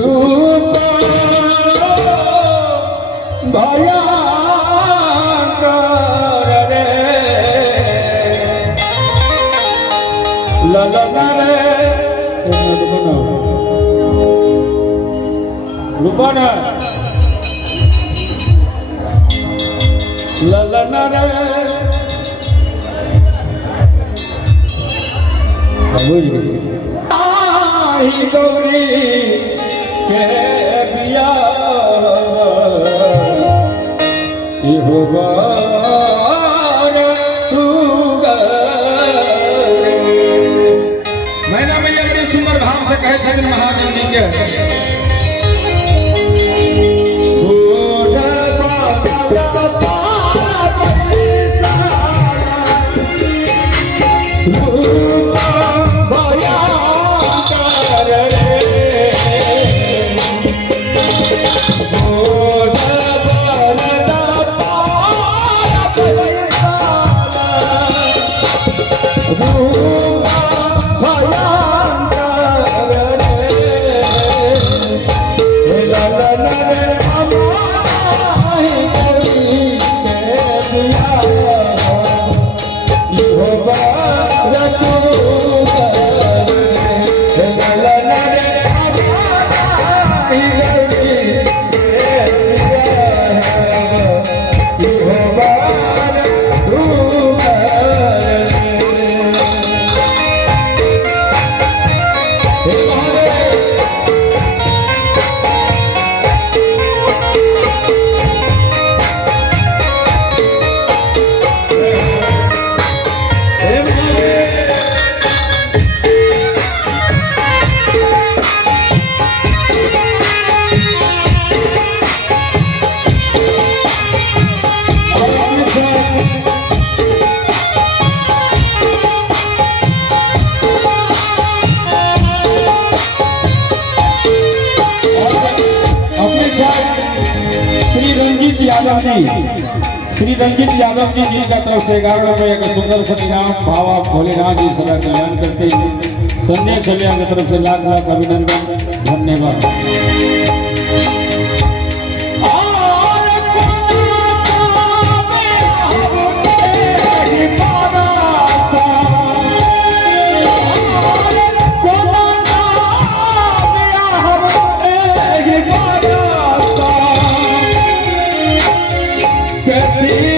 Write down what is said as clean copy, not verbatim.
रूप भयंकर रे ललन रे रूपन ललन रे गौरी के बिया मैना मैया बड़े सुंदर भाव से कहे छथिन महादेव जी के श्री रंजीत यादव जी का तरफ से 11 रुपये का सुंदर सा इनाम बाबा भोलेनाथ जी सदा कल्याण करते संजय सलिया की तरफ से लाख लाख अभिनंदन धन्यवाद। Happy